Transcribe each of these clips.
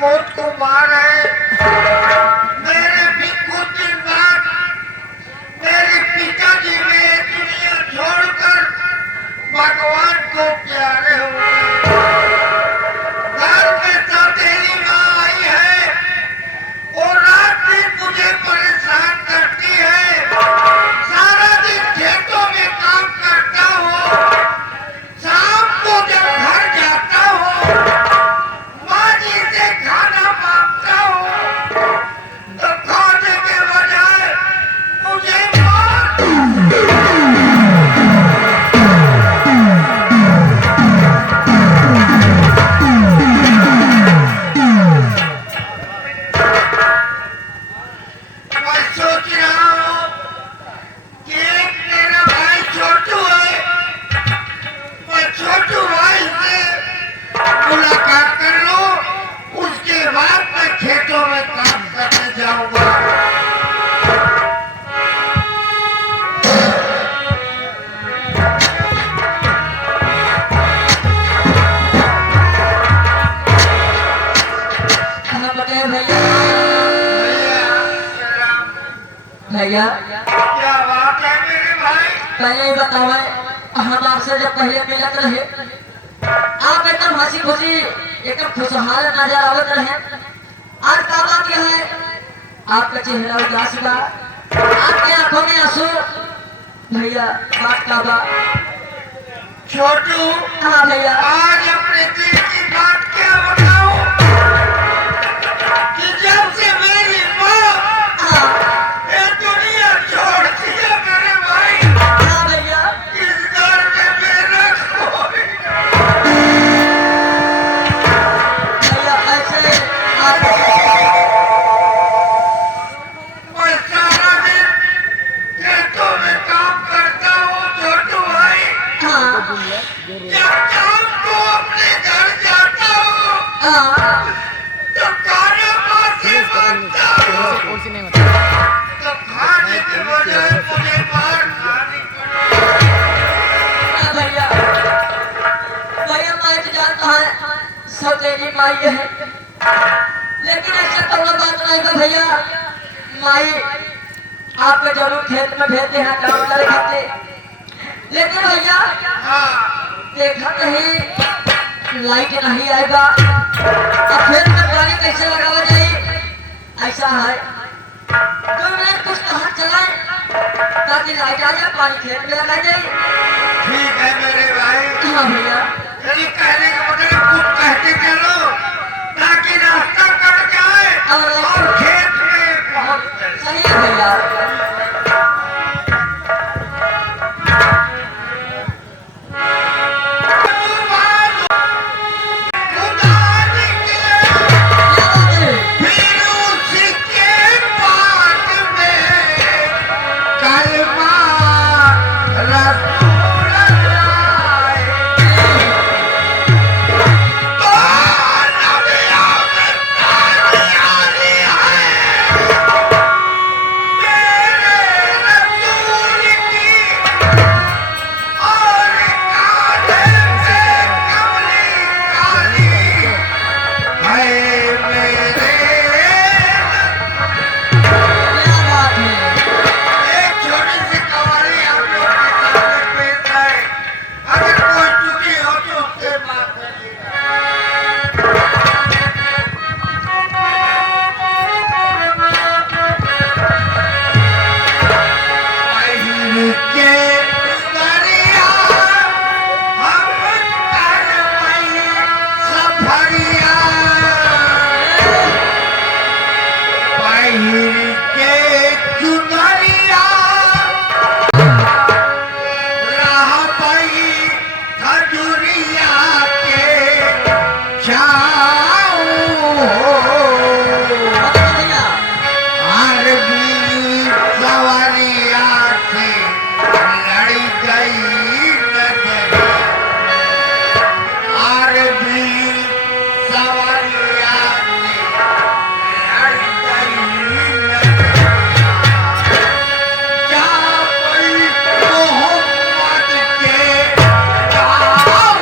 मौत को मार है। मेरे भी कुछ दिन बाद मेरे पिताजी ने दुनिया छोड़कर भगवान को प्यारे हो गए। घर में सौतेली माँ आई है और रात दिन मुझे परेशान करती है। सारा दिन खेतों में काम करता हूँ, शाम को जब घर जाता हूँ माँ जी से खाना मांगता हूँ तो खाने के बजाय मुझे मैं सोच रहा हूँ कि एक मेरा भाई छोटू है, मैं छोटू भाई से मुलाकात कर लूं, उसके बाद मैं खेतों में काम करने जाऊंगा। भैया क्या बात है मेरे भाई? पहले ही बताओ, हम आपसे जब पहले मिलत रहे आप एकदम हंसी खुशी एकदम खुशहाल नजर आवत रहे। आज का बात यह है आपका चेहरा उदास बा, आपकी आंखों में आंसू। भैया बात का बा? छोटू, हाँ भैया। आज अपने दिल की बात क्या बताऊं कि जब से मेरी माँ ये दुनिया छोड़ती है मेरे भाई, हाँ भैया। इस घर में मेरा कोई भैया ऐसे आप मैं सारा दिन खेतों में काम करता हूँ छोटू भाई। हाँ जब शाम को अपने घर जाता हूँ हाँ तो खाना माँ से मांगता हूँ तो खाने के बजाय मुझे मार खानी पड़ती है। भैया। भैया मैं तो जानता है सौतेली माई है, लेकिन ऐसा तो बात नहीं है भैया। माई आपको जरूर खेत में भेजते हैं काम करे खाते, लेकिन भैया देखा नहीं लाइट नहीं आएगा और खेत में पानी कैसे लगावा जाए? ऐसा है तो मैं कुछ कहा चलाए ताकि लाइट आ जाए, पानी खेत में लगा जाए। ठीक है मेरे भाई, हाँ भैया। यदि कहने के बदले कुछ कहते चलो ताकि रास्ता कट जाए और खेत में पहुंच जाए। सही है भैया। फिर उसके बाद में कलमा रसूल लाए तो नबिया में तारियारी है मेरे रसूल की और काले में कमली काली है मेरे। क्या बात है? एक छोटी सी कवाली आप लोग के सामने पेश है, अगर कोई चुकी हो तो उससे माफ करिएगा। पहिर के दरिया हम करवई सफरिया, पहिर के चुनरिया राह पई खजुरिया के छाऊ भैया हर भी सवारिया से लड़ी गई नजरिया, हर भी सवारिया से लड़ी गई नजरिया। क्या कोई मोहब्बत के गाँव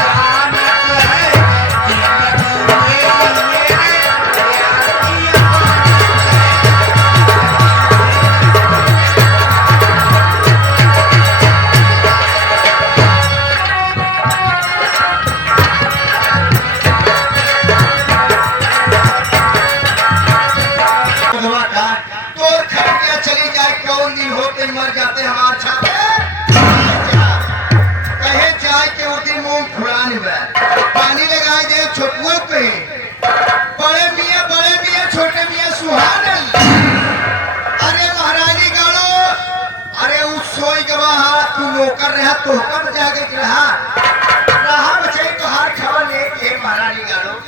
रानत है जीवन में मेरे प्यार की तोर खटिया चली जाए कौन नहीं होते मर जाते हमार छाते कहे जाए के उठी मुंह फुड़ाने में पानी लगाए दे छोटुओं पे बड़े मियाँ छोटे मियाँ सुहाने अरे महारानी गाड़ो अरे उस सोई गवा तू नौकर रहा तो कब जाके रहा रहा बचे तो हार खबर ले के महारानी गाड़ो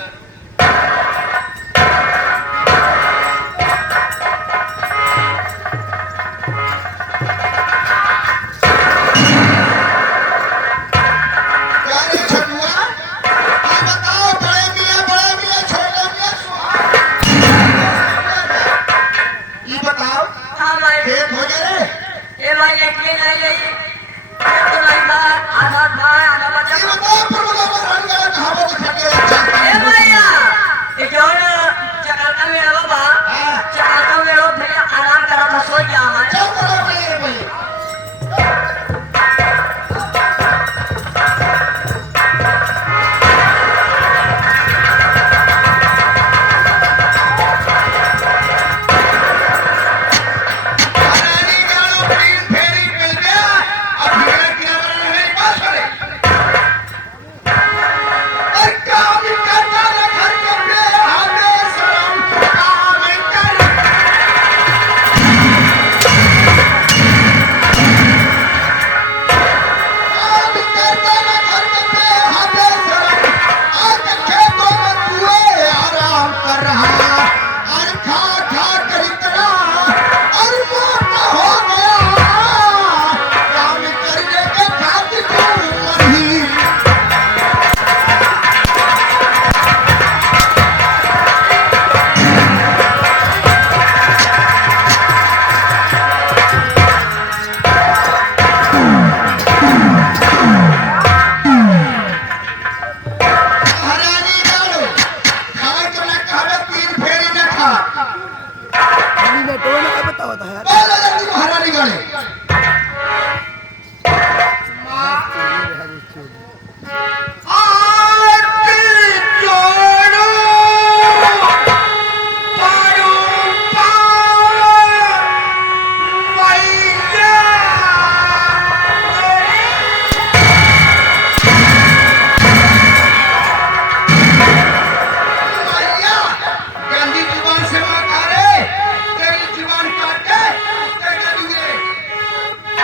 हाँ भाई खेत हो गए ये भाई लेके नहीं गई तो नहीं था आधा था आधा बचा ये बताओ प्रभु का रंग गया कहां वो खटे ए भैया ये कौन चकाता में आवा बा चकाता में रो भैया आराम करा था सो गया हमारे चल करो भैया महारानी गाड़ो तीन फेरी मिल गया अब मेरा किनारा मेरे पास खड़े और काम करता न घर के पे हमें शर्म काम कर काम करता न घर के पे हमें शर्म आज खेतों में तू आराम कर रहा और खा खा कर इतना और मोटा हो गया काम करने के खातिर तू मरी महारानी गाड़ो खाए तो न खावे तीन फेरी न खा बोलो जल्दी महारानी गाड़े आरती जोड़ो पारू पार मैया मैया गंदी जुबान से मत आ रे तेरी जुबान काट के तेरा दूंगे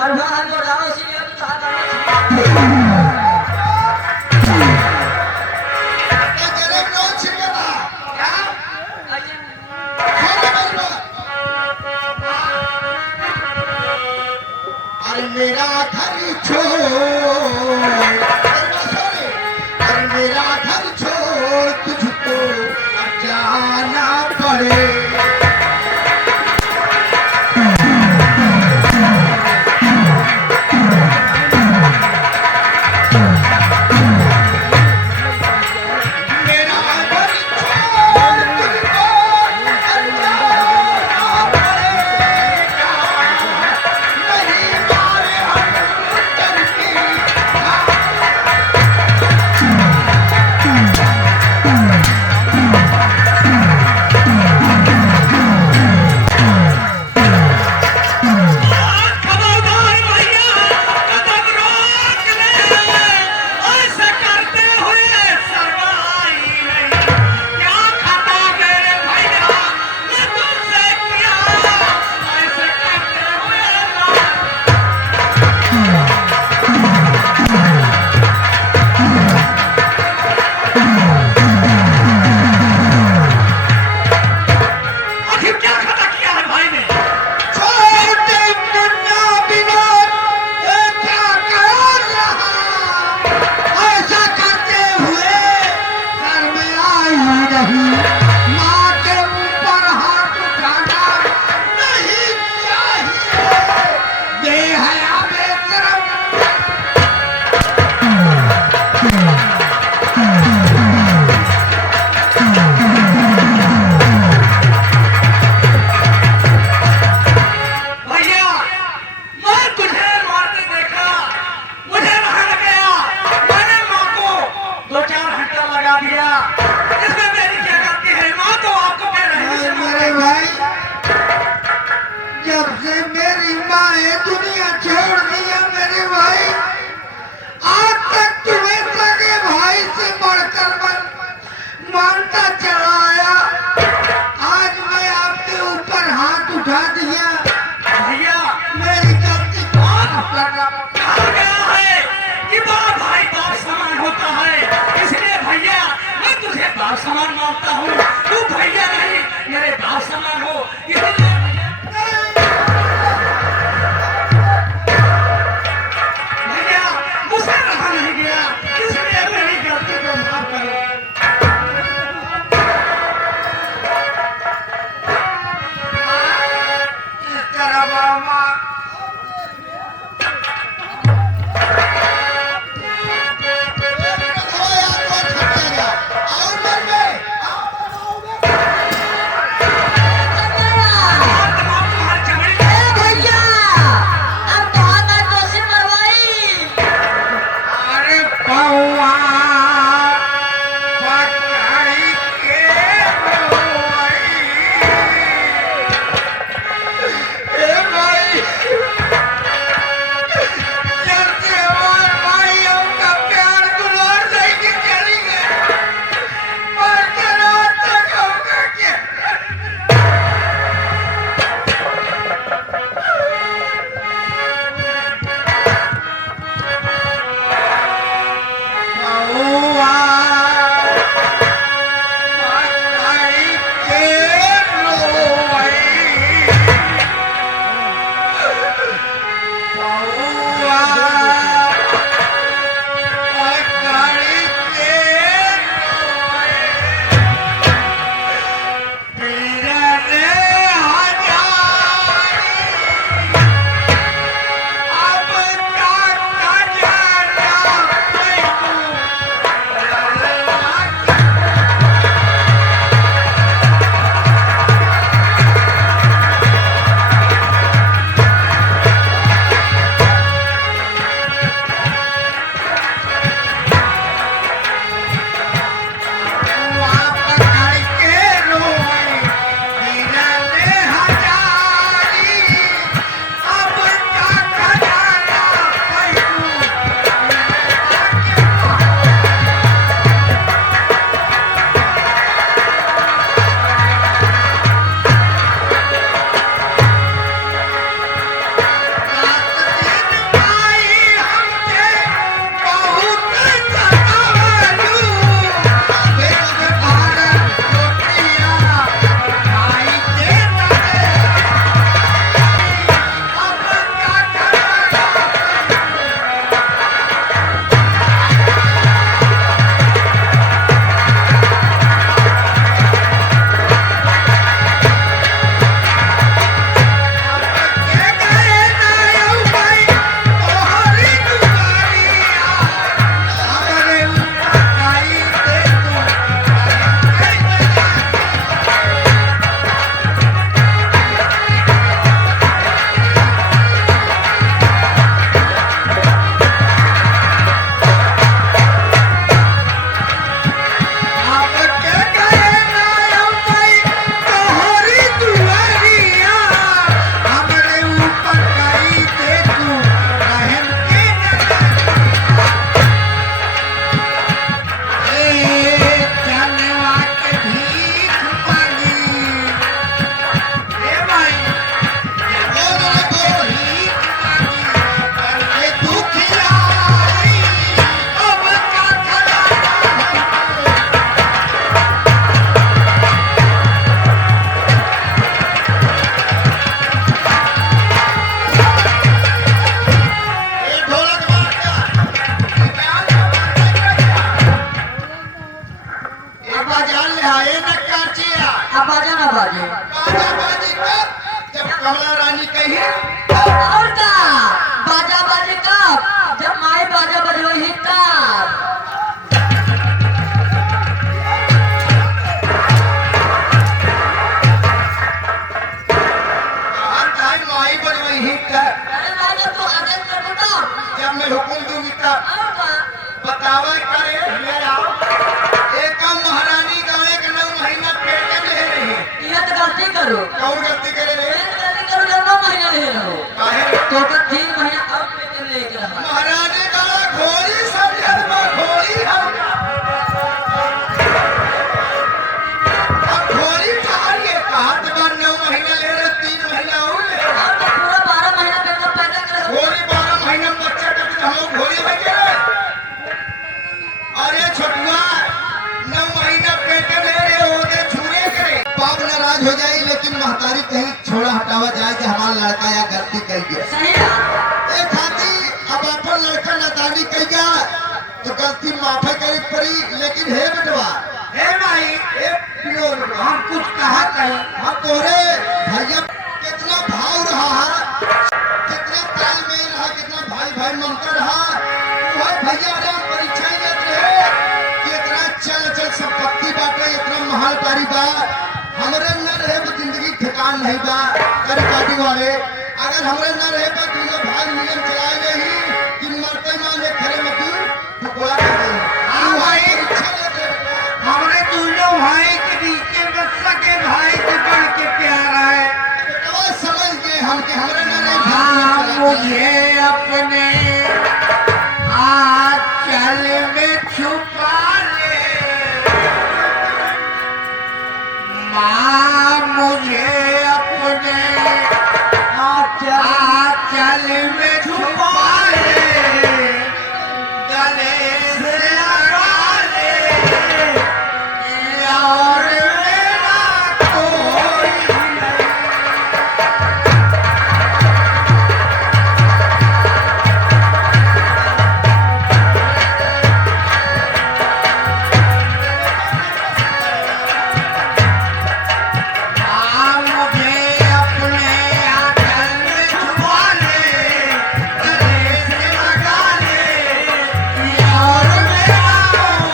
घर बाहर मोड़ाओ इसलिए हम सादा तेरे कौन छिपेगा क्या अरे मेरा घर छोड़ अरे मेरा घर छोड़ तुझको अब जाना पड़े समान मानता हूँ तू भैया नहीं मेरे बाप समान हो इसलिए भैया मुझसे रहा नहीं गया इसलिए मेरी गलती को माफ करो इस तरह मामा तक और का बतावा करे मेरा एक महारानी का एक 9 महीना पेट में ले रही। ये तो गलती करो कौन गलती करे रे? ये तो गलती करो जब 9 महीना ले रहो काहे? तो का 3 महीना अब पेट में लेके रहा महारानी का घोड़ी समझल बा, घोड़ी हम अब घोड़ी ठहरिए कहा तो बार 9 महीना ले रहे 3 महीना और ले रहे। और तो पूरा 12 महीना पेट में पैदा कर रहो घोड़ी 12 महीना में बच्चा का तो हम घोड़ी में गिरे। अरे छोटुआ 9 महीना पेट में ले रहे होते छुरे करे बाप नाराज हो जाए लेकिन महतारी कहीं छोड़ा हटावा जाए कि हमारा लड़का या गलती कर गया सही है एक खाती अब अपन लड़का नादानी कर गया तो गलती माफी करे पड़ी। लेकिन हे बेटवा हे भाई हे पियोन हम कुछ कहा कहीं हम तोरे भैया कितना भाव रहा है कितना तालमेल रहा कितना भाई भाई ममता रहा भाई भैया रे परीक्षा लेत रहे कि इतना चल संपत्ति बाटे इतना महालकारी बा हमरे न रहे तो जिंदगी ठिकान नहीं बा कर पार्टी वाले अगर हमरे न रहे तो तुझे भाई मिलन चलाए नहीं कि मरते माने खरे मत टुकड़ा कर दे। हां भाई हमरे दोनों भाई के नीचे बस सके भाई से बढ़ के प्यार है तो समझ गए हम कि हमरे न रहे हां मुझे अपने आंचल में छुपा ले मां मुझे अपने आंचल में छुपा ले गले से लगा ले और मेरा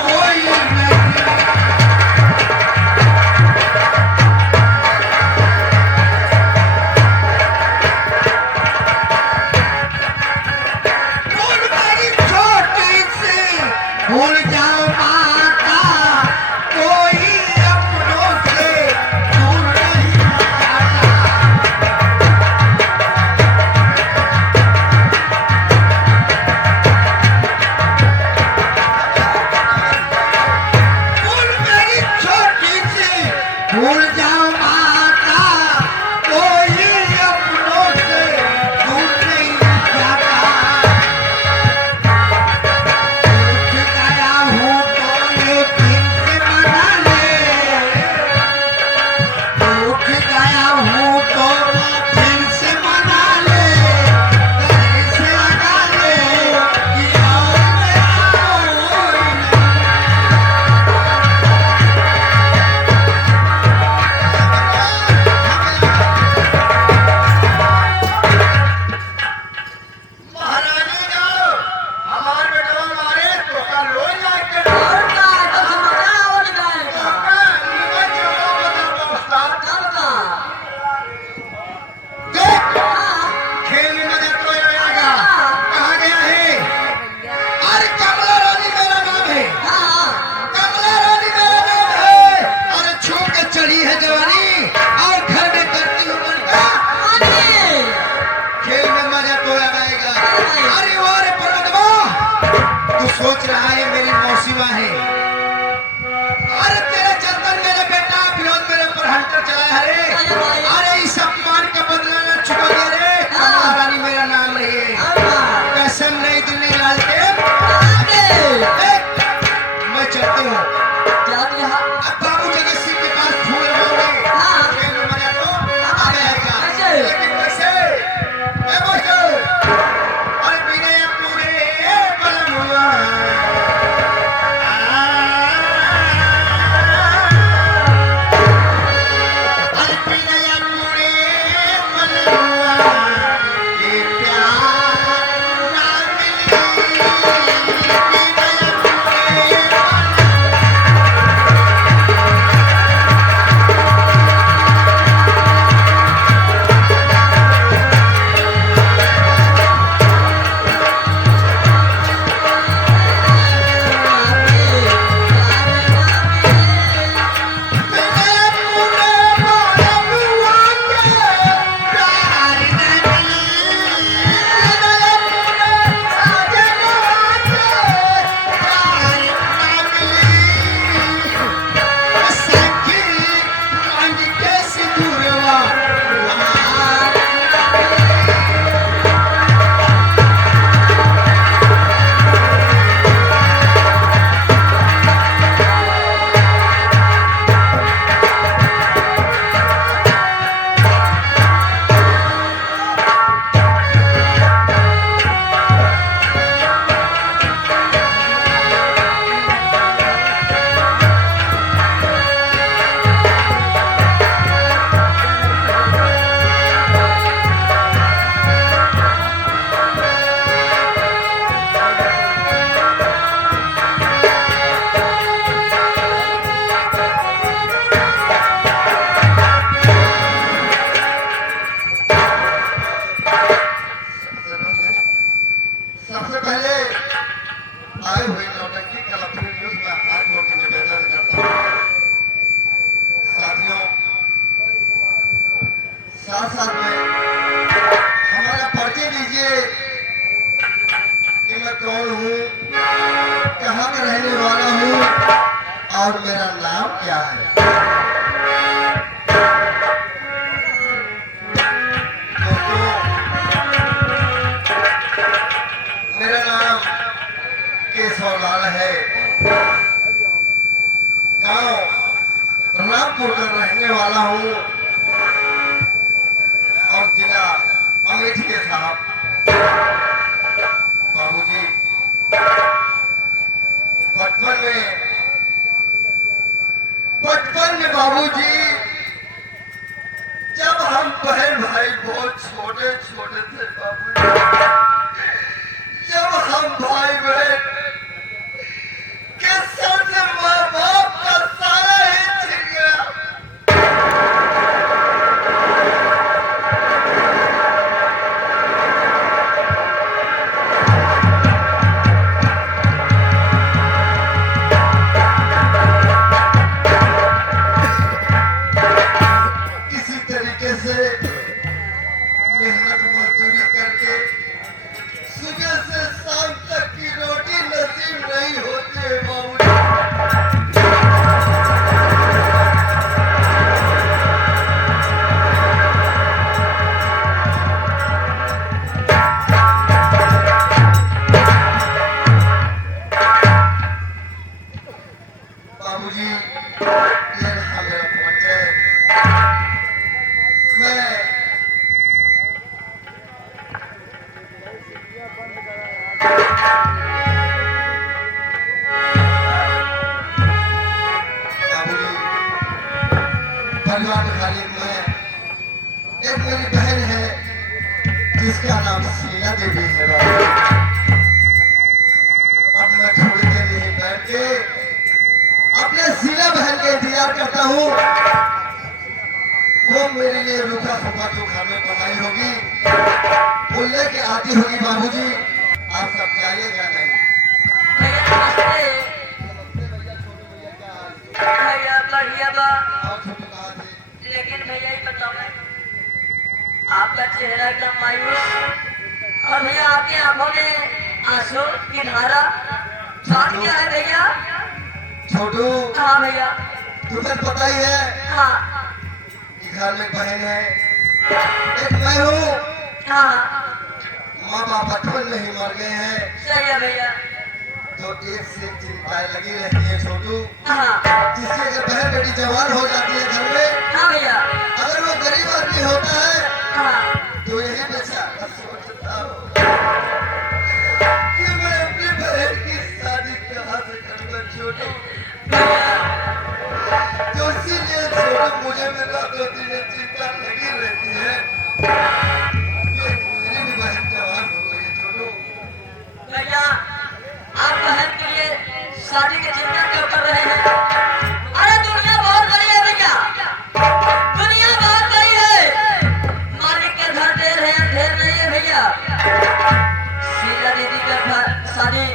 कोई नहीं। सोच रहा है मेरी मौसीमा है अरे तेरे चलतन मेरे बेटा विनोद मेरे ऊपर हंटर चला है रे अरे इस अपमान का बदला न चुका दे रे महारानी मेरा नाम रही है कसम नहीं दिल नहीं लाल के मैं चलती हूँ अब बाबू जगत सिंह के पास फूल होंगे मजा तो आ जाएगा लेकिन कैसे अरे बिना पूरे बलम हुआ पहले आए हुए नौटंकी कला न्यूज में हाथ जोड़ के निवेदन करता हूँ। साथियों, साथ साथ में हमारा परिचय दीजिए कि मैं कौन हूँ, कहाँ का रहने वाला हूँ और मेरा नाम क्या है। दोस्तों, मेरा नाम केशवलाल है। गांव रामपुर का रहने वाला हूँ और जिला अमेठी के साहब। बाबूजी, बचपन में बाबूजी, जब हम बहन भाई बहुत छोटे छोटे थे बाबूजी, जब हम भाई बहन के सर से माँ बाप का सारा ही छिन गया। किसी तरीके से मेहनत मजदूरी करके सुबह से शाम तक की रोटी नसीब नहीं होती है बाबूजी। बाबूजी, ये रहा मेरा परिचय। मैं बाबूजी, परिवार में खाली मैं, एक मेरी बहन है जिसका नाम शीला देवी है बाबूजी। अब मैं थोड़ी देर यहीं बैठ के अपने शीला बहन का इंतजार करता हूँ। वो मेरे लिए रूखा सूखा जो खाने बनाई होगी वो लेके आती होगी बाबूजी। आप सब जाइएगा नहीं। भैया नमस्ते। नमस्ते भैया, छोटू भैया, क्या हाल है? भैया बढ़िया बा। और छोटू कहाँ थे? लेकिन भैया ये बताओ ना, आपका चेहरा एकदम मायूस और भैया आपकी आंखों में आंसू की धारा। बात क्या है भैया? छोटू, हाँ भैया। तुम्हें पता ही है हाँ कि घर में बहन है, एक मैं हूँ। हाँ माँ बाप बचपन में ही मर गए हैं, सही है भैया। तो एक से एक चिंताएं लगी रहती है छोटू। हाँ जिसकी अगर बहन बेटी जवान हो जाती है घर में, हाँ भैया। अगर वो गरीब आदमी होता है हाँ तो यही बेचारा सोचता हो कि मैं अपनी बहन की शादी कहाँ से करूँगा छोटू। तो इसीलिए छोटू मुझे मेरा दो दिन चिंता लगी रहती है कि मेरी भी बहन जवान हो गई है छोटू। भैया, आप बहन के लिए शादी की चिंता क्यों कर रहे हैं? अरे दुनिया बहुत बड़ी है भैया, दुनिया बहुत बड़ी है। मालिक के घर ढेर है, ढेर नहीं है भैया। शीला दीदी का शादी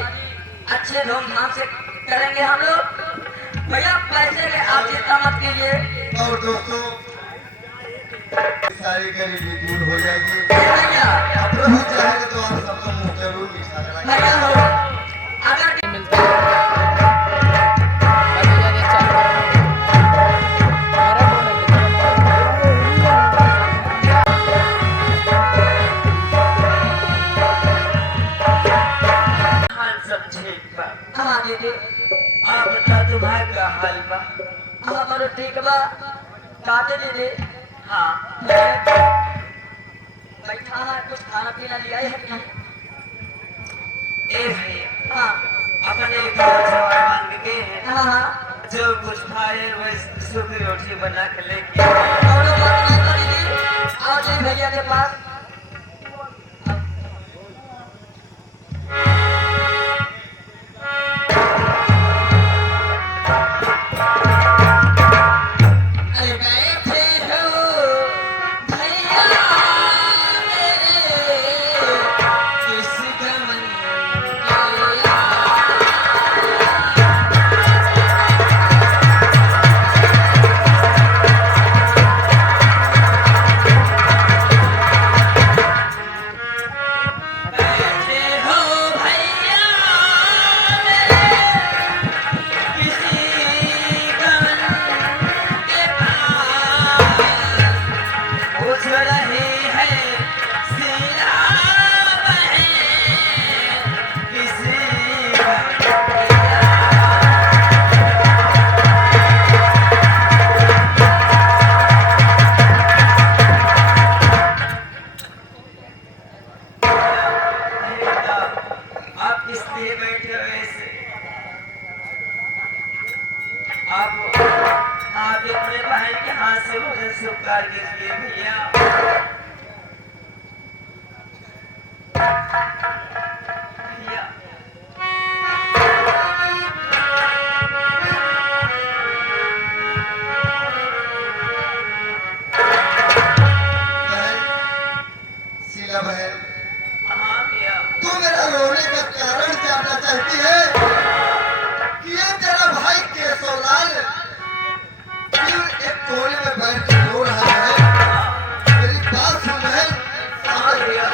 अच्छे धूमधाम से करेंगे हम लोग। भैया पैसे के आप चिंता मत कीजिए। और दोस्तों, सारी गरीबी दूर हो जाएगी। भैया आप प्रभु चाहेंगे तो आप सबका मुंह जरूर मिठा करेंगे। भैया हो अगर हाँ दीदी, आप बता तुम्हारा का हाल बा? हमारो ठीक बा। काटे दीदी। हाँ बैठा है, कुछ खाना पीना लिया है कि नहीं? ए भैया, हाँ अपने घर जवान मांग के हाँ हाँ। जो कुछ खाए वही सूखी रोटी बना के लेके और लोग बात नहीं करी थी। आओ जी भैया के पास। अरे बैठे हो भैया मेरे, किस गमन इसलिए बैठे हो ऐसे। आप अपने भाई के हाथ से मुझे स्वीकार कीजिए भैया। भैया शीला बहन, हाँ भैया। तू मेरा रोने का कारण जानना चाहती है कि ये तेरा भाई केशवलाल क्यों एक कोने में बैठ के रो रहा है? मेरी बात सुन बहन। हाँ भैया।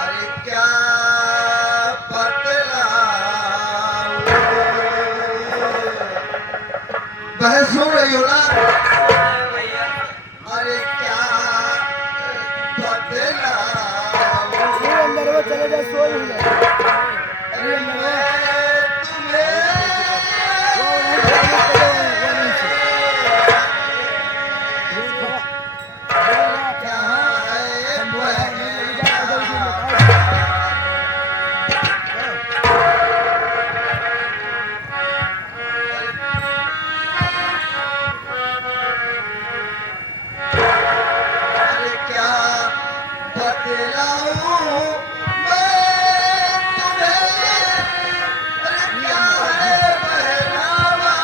अरे क्या बतलाऊं? बहन सुन रही हो ना? भैया अरे क्या बतलाऊं? अंदर वो चले जा सोई हुई है। अरे मैं तुम्हें कहाँ है अरे क्या बतलाऊं मैं तुम्हें? अरे क्या है पहनावा?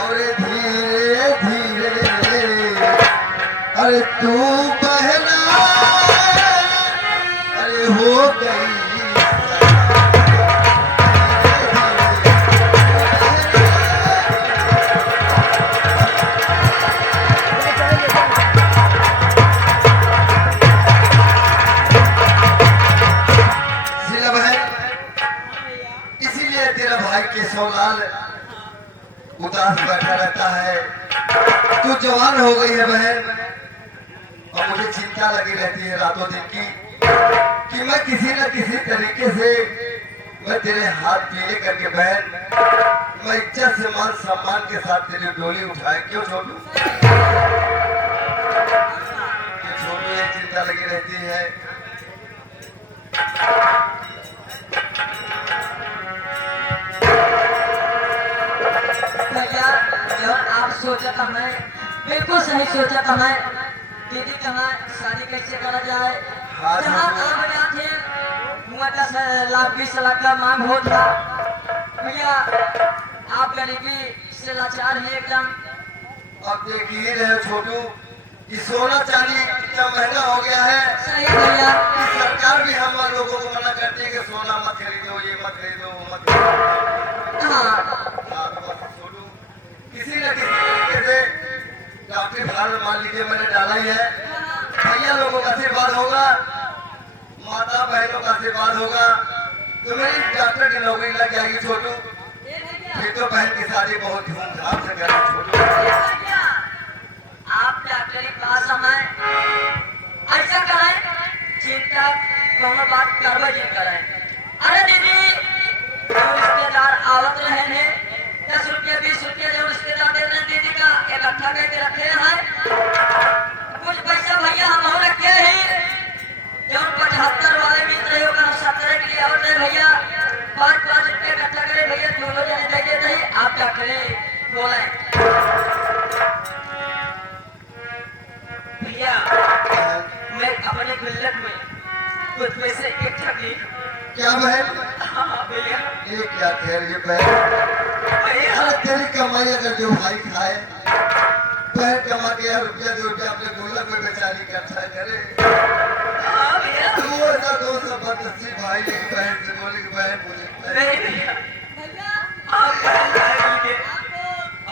और धीरे धीरे अरे तू बहना अरे हो गई। शीला बहन, इसीलिए तेरा भाई केशवलाल उदास बैठा रहता है। तू जवान हो गई है बहन, और मुझे चिंता लगी रहती है रातों दिन की कि मैं किसी न किसी तरीके से मैं तेरे हाथ पीले करके बहन मैं इज्जत से मान सम्मान के साथ तेरी डोली उठाए। क्यों छोटू? क्यों छोटू ये चिंता लगी रहती है? भैया जो आप सोचत हमें बिल्कुल सही सोचत हमें। दीदी कहाँ शादी कैसे करा जाए? हाँ, जहाँ हाँ। आप बना थे वहाँ 10 लाख 20 लाख का मांग हो था। भैया आप गरीबी से लाचार हैं एकदम। अब देख ही रहे हो छोटू कि सोना चांदी इतना महंगा हो गया है सही है भैया। कि सरकार भी हम लोगों को मना करती है कि सोना मत खरीदो, ये मत खरीदो, वो मत खरीदो। हाँ हाँ, तो बस छोटू किसी न किसी तरीके से डॉक्टरी भार मान लीजिए मैंने डाला ही है। भैया लोगों का आशीर्वाद होगा, माता बहनों का आशीर्वाद होगा तो मेरी डॉक्टर की नौकरी लग जाएगी छोटू। फिर तो बहन की शादी बहुत धूमधाम से करें छोटू। भैया आप डॉक्टरी पास समय ऐसा कराएं, चिंता कोनो बात करबे नहीं कराएं। अरे दीदी जो रिश्तेदार आवत रहे हैं 10 रुपया 20 रुपया जो रिश्तेदार दे रहे हैं दीदी का इकट्ठा करके रखे हैं। कुछ पैसा भैया हम और रखे ही जो 75 वाले मिल रहे हो 70 के लिए और नहीं भैया 5-5 रुपया इकट्ठा करे भैया दोनों जने दे देते हैं। आप डॉक्टरी बोले भैया मैं अपने गुल्लक में कुछ पैसे इकट्ठा की। क्या बहन? हाँ भैया। ये क्या कह रही है बहन? भैया अरे तेरी कमाई अगर जो भाई खाए, बहन कमा के यार रुपया 2 रुपया अपने गुल्लक में बेचारी इकट्ठा करे। हाँ भैया। वो ऐसा कौन सा बदनसीब भाई है कि बहन से बोले कि बहन मुझे नहीं भैया आप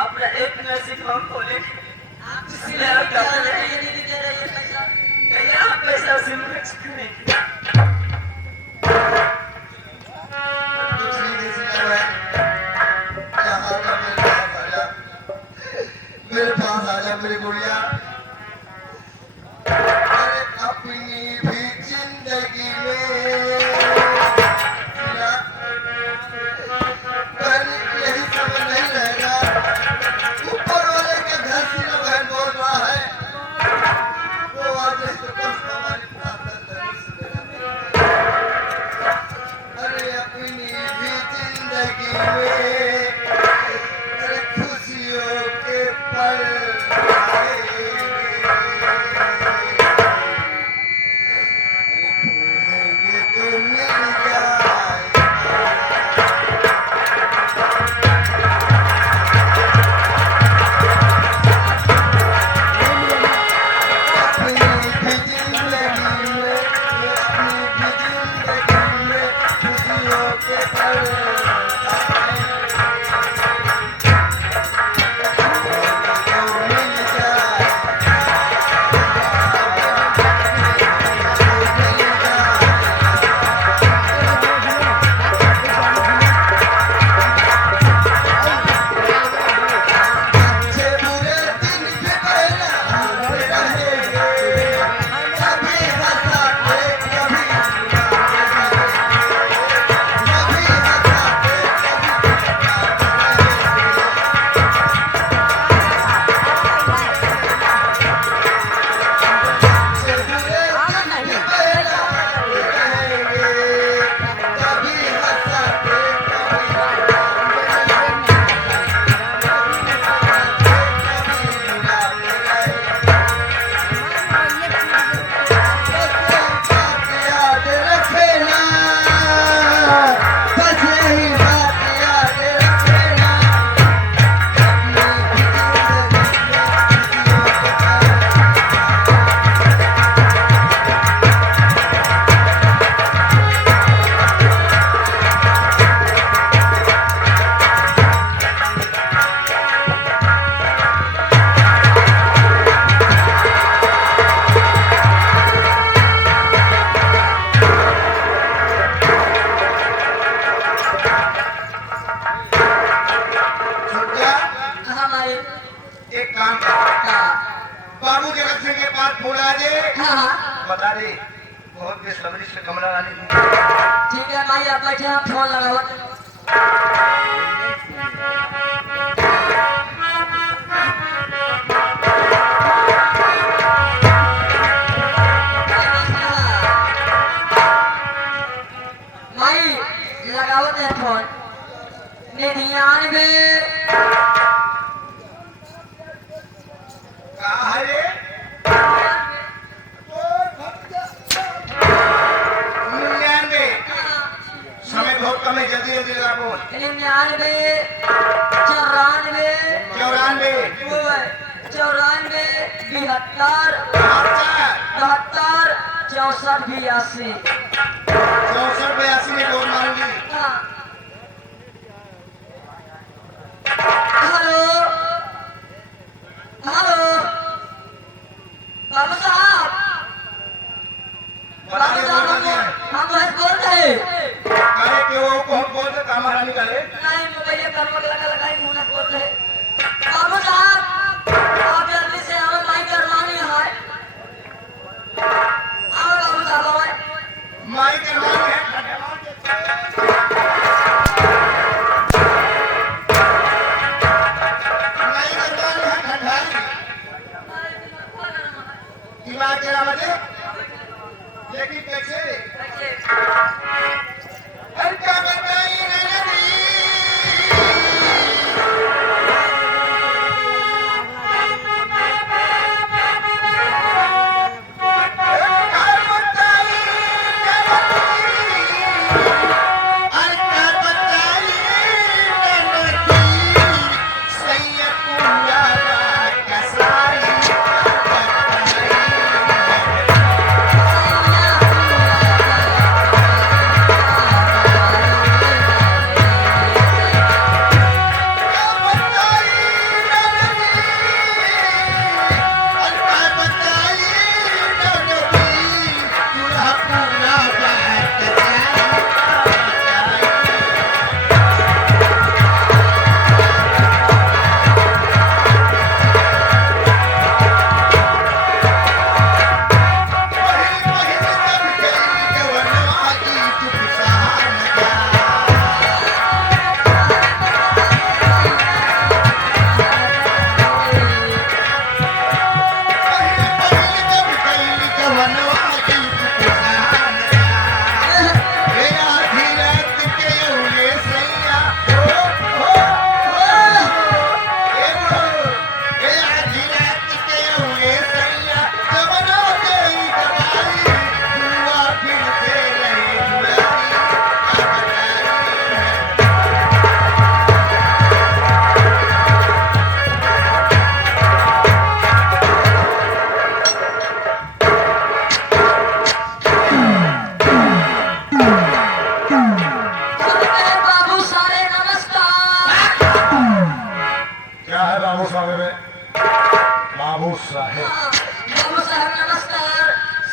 अपना एक नसीब हम बोले इसलिए आप डॉक्टर भैया आप पैसा उसी में खर्च करेंगे। तो ठीक है सीधा बहन, यहाँ का मेरे पास आ जा मेरी गुड़िया। अरे अपनी भी जिंदगी में हाँ माई। एक काम कर, बाबू जगत सिंह के पास फोन आ दे, हाँ बता दे बहुत बेसब्री से कमला रानी ठीक है माई, आप बैठे आप फोन लगाओ। माई लगाओ ते फोन 99 कहा है रे? 99 समय बहुत कम है, जल्दी जल्दी लगा फोन। 99 94 94 94 72 72 64 82 64 82 में फोन मारूंगी। हेलो हेलो बाबू साहब, बता दे बाबू फोन साहब कर दिया। हम बस बोल रहे अरे क्यों कौन बोल रहे कामा रानी का रे? नहीं मोबाइल करवट लगाई मुंह ना बोल रहे। बाबू साहब आप जल्दी से आओ, माई करवानी है। आओ बाबू साहब, आओ। माई करवानी है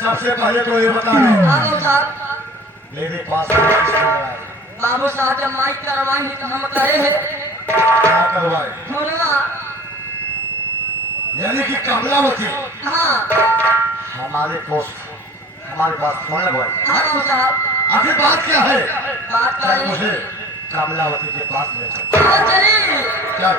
सबसे पहले तो ये बता रहे हाँ बाबू साहब। मेरे पास किस है बाबू साहब जब माई करवाई तो हम कहे है क्या करवाए फूलवा। यानी कि कमलावती हाँ हमारे पोस्ट हमारे पास फोन लगवाए हाँ बाबू साहब। आखिर बात क्या है बात क्या करें मुझे कमलावती के पास ले चलो हाँ चलिए। क्या